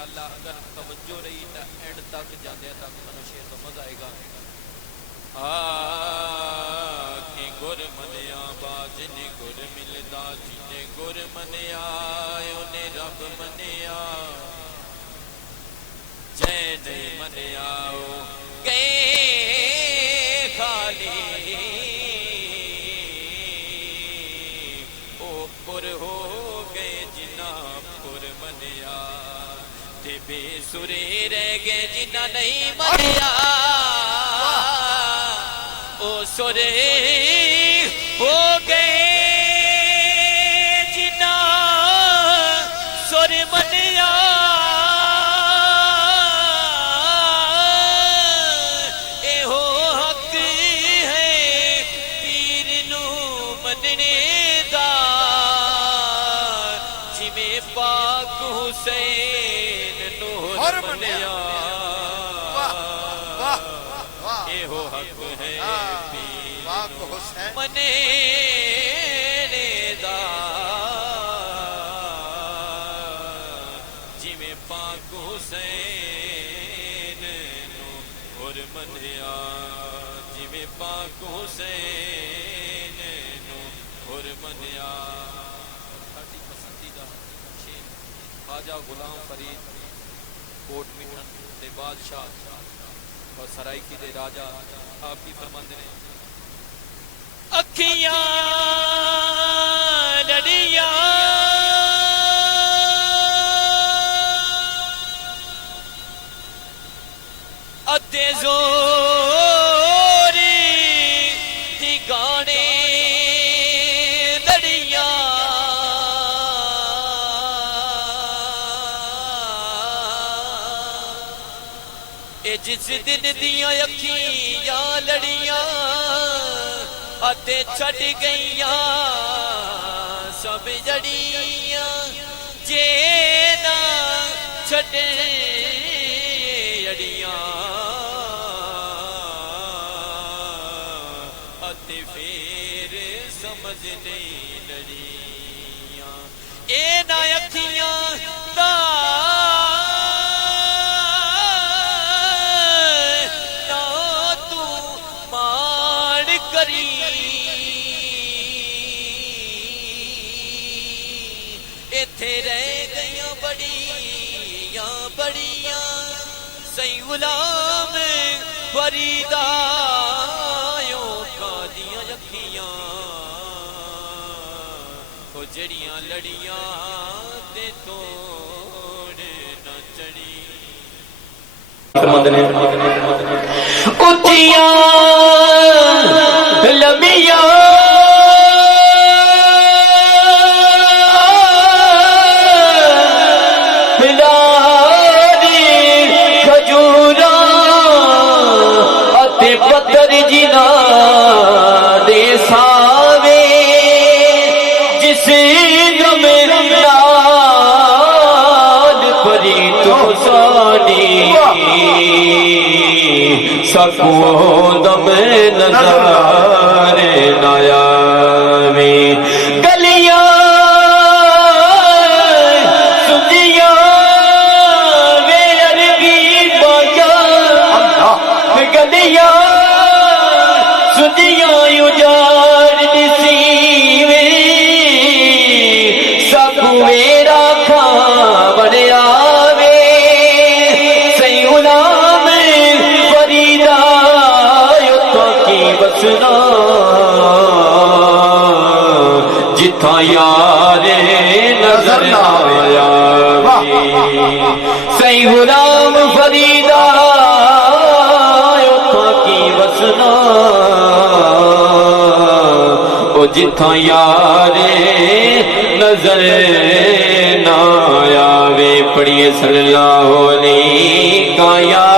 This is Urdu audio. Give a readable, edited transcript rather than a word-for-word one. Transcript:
انشاءاللہ اگر توجہ رہی تا اینڈ تک جاندے تک تنو شیر تو مزہ آئے گا کہ گر منیا باج نے گر ملدا جنے گر منیا انہیں رب منیا جے نہیں منیا گئے خالی او پر ہو گئے جنا پر منیا تے بے سرے رہ گئے جنا نہیں منیا او سرے ہو گئے جنا سر منیا اے ہو حق ہے پیر نو مننے دا جویں پاک حسین نو منیا اے ہو حق ہے منے دا جی میں پاک حسین نو اور منیا جی میں پاک حسین نو اور منیا ساڈی پسندیدہ شیر خواجہ غلام فرید کوٹ میٹھن دے بادشاہ اور سرائکی دے راجہ آپ کی فرماندے نے اکھیاں لڑیاں ادے زوری دی گانے لڑیاں اے جس دن دیاں اکھیاں لڑیاں اتے چھڑ گئیاں سب جڑیاں جے نہ چھڑے جڑیاں اتے پھر سمجھ نہیں لڑیاں اے نہ اکھیاں دا نہ تو مار کری ایتھے رہ گئیاں بڑیاں بڑیاں سی غلام فریدا یوں کادیاں یکھیاں وہ جڑیاں لڑیاں تے توڑ نہ چڑی اٹھیاں لمیاں پتر جنا دے ساوے جس دم نال پری تو ساڑی سکو دم نظر نایاوے گلیاں سجیاں وے عربی باجا گلیاں سجیاں اجاڑ نسیوے سب میرا کھا بڑیا وے سی غلام فریدا یتھاں کی بسنا جتھاں یار نظر آیا سی غلام فریدا بسنا او جتھاں یار نظر نہ آوے پڑھیے صلی اللہ علیہ کا یا